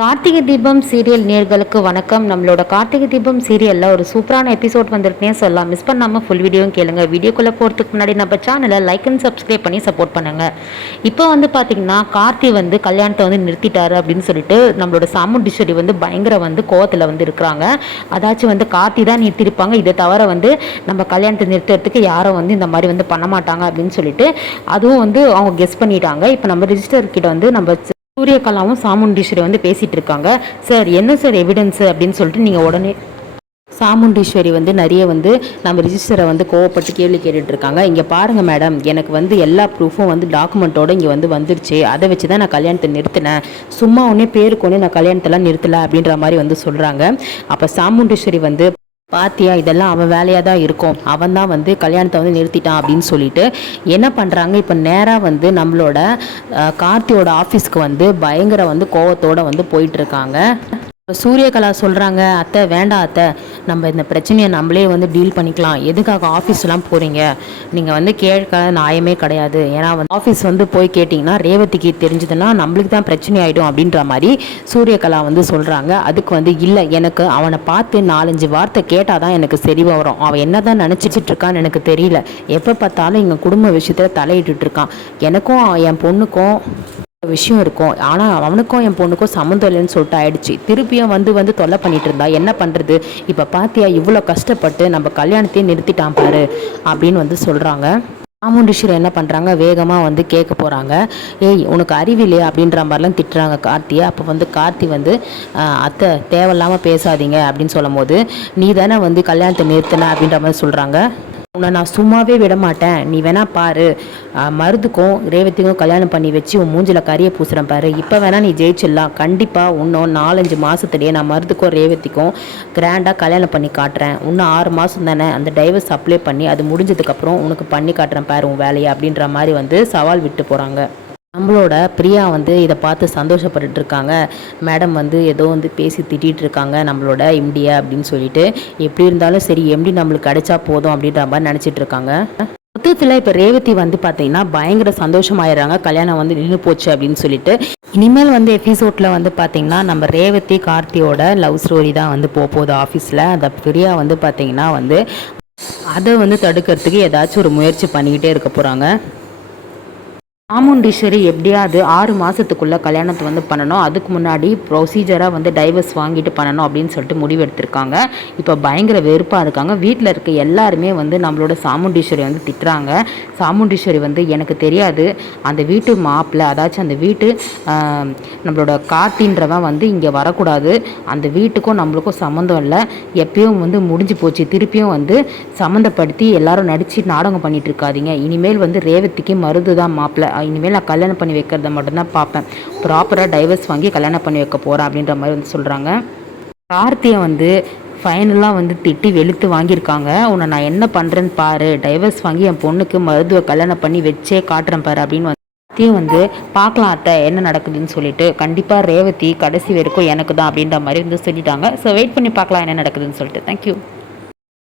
Karthigai Deepam serial நேர்களுக்கு வணக்கம். நம்மளோட கார்த்திகை தீபம் சீரியலில் ஒரு சூப்பரான எபிசோட் வந்துருக்குனே சொல்லலாம். மிஸ் பண்ணாமல் ஃபுல் வீடியோவும் கேளுங்க. வீடியோக்குள்ளே போகிறதுக்கு முன்னாடி நம்ம சேனலை லைக் அண்ட் சப்ஸ்கிரைப் பண்ணி சப்போர்ட் பண்ணுங்கள். இப்போ பார்த்தீங்கன்னா கார்த்தி கல்யாணத்தை நிறுத்திட்டாரு அப்படின்னு சொல்லிட்டு நம்மளோட சாமுண்டீஸ்வரி பயங்கர கோவத்தில் இருக்கிறாங்க. அதாச்சும் கார்த்தி தான் நிறுத்திருப்பாங்க, இதை தவிர நம்ம கல்யாணத்தை நிறுத்துறதுக்கு யாரும் இந்த மாதிரி பண்ண மாட்டாங்க அப்படின்னு சொல்லிட்டு அதுவும் அவங்க கெஸ் பண்ணிட்டாங்க. இப்போ நம்ம ரிஜிஸ்டர் கிட்ட நம்ம சூரியகலாவும் சாமுண்டீஸ்வரி பேசிகிட்டு இருக்காங்க. சார் என்ன சார் எவிடன்ஸு அப்படின்னு சொல்லிட்டு நீங்கள் உடனே சாமுண்டீஸ்வரி நிறைய நம்ம ரிஜிஸ்டரை கோவப்பட்டு கேள்வி கேட்டுட்ருக்காங்க. இங்கே பாருங்கள் மேடம், எனக்கு எல்லா ப்ரூஃபும் டாக்குமெண்ட்டோடு இங்கே வந்துருச்சு. அதை வச்சு தான் நான் கல்யாணத்தை நிறுத்தினேன். சும்மா ஒன்றே பேருக்கு ஒன்று நான் கல்யாணத்தெல்லாம் நிறுத்தலை அப்படின்ற மாதிரி சொல்கிறாங்க. அப்போ சாமுண்டீஸ்வரி பாத்தியா, இதெல்லாம் அவன் வேலையாக தான் இருக்கும், அவன் தான் கல்யாணத்தை நிறுத்திட்டான் அப்படின்னு சொல்லிட்டு என்ன பண்ணுறாங்க. இப்போ நேராக நம்மளோட கார்த்தியோட ஆஃபீஸ்க்கு பயங்கர கோவத்தோடு போயிட்டுருக்காங்க. சூரியகலா சொல்கிறாங்க, அத்தை வேண்டாம் அத்தை, நம்ம இந்த பிரச்சனையை நம்மளே டீல் பண்ணிக்கலாம். எதுக்காக ஆஃபீஸ்லாம் போகிறீங்க? நீங்கள் கேட்க நியாயமே கிடையாது. ஏன்னா ஆஃபீஸ் போய் கேட்டிங்கன்னா ரேவதிக்கு தெரிஞ்சதுன்னா நம்மளுக்கு தான் பிரச்சனை ஆகிடும் அப்படின்ற மாதிரி சூரியகலா சொல்கிறாங்க. அதுக்கு இல்லை, எனக்கு அவனை பார்த்து 4-5 வார்த்தை கேட்டால் தான் எனக்கு சரி வரும். அவன் என்ன தான் நினச்சிட்டு இருக்கான்னு எனக்கு தெரியல. எப்போ பார்த்தாலும் எங்கள் குடும்ப விஷயத்தில் தலையிட்டு இருக்கான். எனக்கும் என் பொண்ணுக்கும் விஷயம் இருக்கும், ஆனால் அவனுக்கும் என் பொண்ணுக்கும் சம்மந்தம் இல்லைன்னு சொல்லிட்டு ஆயிடுச்சு. திருப்பியும் தொல்லை பண்ணிட்டு இருந்தா என்ன பண்ணுறது? இப்போ பார்த்தியா, இவ்வளோ கஷ்டப்பட்டு நம்ம கல்யாணத்தையும் நிறுத்திட்டான் பாரு அப்படின்னு சொல்கிறாங்க. சாமுண்டீஸ்வரி என்ன பண்ணுறாங்க, வேகமாக கேட்க போகிறாங்க. ஏய், உனக்கு அறிவில்லையே அப்படின்ற மாதிரிலாம் திட்டுறாங்க கார்த்தியை. அப்போ கார்த்தி அத்தை தேவையில்லாமல் பேசாதீங்க அப்படின்னு சொல்லும் போது, நீ தானே கல்யாணத்தை நிறுத்தின அப்படின்ற மாதிரி சொல்கிறாங்க. உன்னை நான் சும்மாவே விட மாட்டேன், நீ வேணா பாரு, மருதுக்கும் ரேவதிக்கும் கல்யாணம் பண்ணி வச்சு உன் மூஞ்சில் கறியை பூசுகிறேன் பாரு. இப்போ வேணா நீ ஜெயிச்சிடலாம். கண்டிப்பாக இன்னும் 4-5 மாதத்துலேயே நான் மருதுக்கும் ரேவதிக்கும் கிராண்டாக கல்யாணம் பண்ணி காட்டுறேன். இன்னும் 6 மாதம் தானே, அந்த டைவர்ஸ் அப்ளை பண்ணி அது முடிஞ்சதுக்கப்புறம் உனக்கு பண்ணி காட்டுறேன் பாரு உன் வேலையை அப்படின்ற மாதிரி சவால் விட்டு போகிறாங்க. நம்மளோட பிரியா இதை பார்த்து சந்தோஷப்பட்டு இருக்காங்க. மேடம் ஏதோ பேசி திட்டிகிட்டு இருக்காங்க நம்மளோட எம்டியை அப்படின்னு சொல்லிட்டு. எப்படி இருந்தாலும் சரி, எம்டி நம்மளுக்கு கிடைச்சா போதும் அப்படின்ற மாதிரி நினச்சிட்டு இருக்காங்க. மொத்தத்தில் இப்போ ரேவதி பார்த்தீங்கன்னா பயங்கர சந்தோஷமாயிடுறாங்க. கல்யாணம் நின்று போச்சு அப்படின்னு சொல்லிட்டு. இனிமேல் எபிசோடில் பார்த்தீங்கன்னா நம்ம ரேவதி கார்த்தியோட லவ் ஸ்டோரி தான் போகுது ஆஃபீஸில். அந்த பிரியா பார்த்தீங்கன்னா அதை தடுக்கிறதுக்கு ஏதாச்சும் ஒரு முயற்சி பண்ணிக்கிட்டே இருக்க போகிறாங்க. சாமுண்டீஸ்வரி எப்படியாவது 6 மாதத்துக்குள்ளே கல்யாணத்தை பண்ணணும், அதுக்கு முன்னாடி ப்ரொசீஜராக டைவர்ஸ் வாங்கிட்டு பண்ணணும் அப்படின்னு சொல்லிட்டு முடிவெடுத்திருக்காங்க. இப்போ பயங்கர வெறுப்பாக இருக்காங்க. வீட்டில் இருக்க எல்லாருமே நம்மளோட சாமுண்டீஸ்வரி திட்டுறாங்க. சாமுண்டீஸ்வரி எனக்கு தெரியாது, அந்த வீட்டு மாப்பிள்ளை, அதாச்சும் அந்த வீட்டு நம்மளோட கார்த்தின்றவன் இங்கே வரக்கூடாது, அந்த வீட்டுக்கும் நம்மளுக்கும் சம்மந்தம் இல்லை, எப்பயும் முடிஞ்சு போச்சு, திருப்பியும் சம்மந்தப்படுத்தி எல்லாரும் நடித்து நாடகம் பண்ணிட்டு இருக்காதீங்க. இனிமேல் ரேவதிக்கு மருது தான் மாப்பிள்ளை, இனிமேல் நான் கல்யாணம் பண்ணி வைக்கிறத மட்டும்தான் பார்ப்பேன், ப்ராப்பராக டைவர்ஸ் வாங்கி கல்யாணம் பண்ணி வைக்க போகிறேன் அப்படின்ற மாதிரி சொல்கிறாங்க. கார்த்தியை ஃபைனலாக திட்டி வெளுத்து வாங்கியிருக்காங்க. உன்னை நான் என்ன பண்ணுறேன்னு பாரு, டைவர்ஸ் வாங்கி என் பொண்ணுக்கு மருதுவை கல்யாணம் பண்ணி வச்சே காட்டுறேன் பாரு அப்படின்னு பார்க்கலாம் அத்தை என்ன நடக்குதுன்னு சொல்லிட்டு. கண்டிப்பாக ரேவதி கடைசி வரைக்கும் எனக்கு தான் அப்படின்ற மாதிரி சொல்லிட்டாங்க. ஸோ வெயிட் பண்ணி பார்க்கலாம் என்ன நடக்குதுன்னு சொல்லிட்டு. தேங்க்யூ.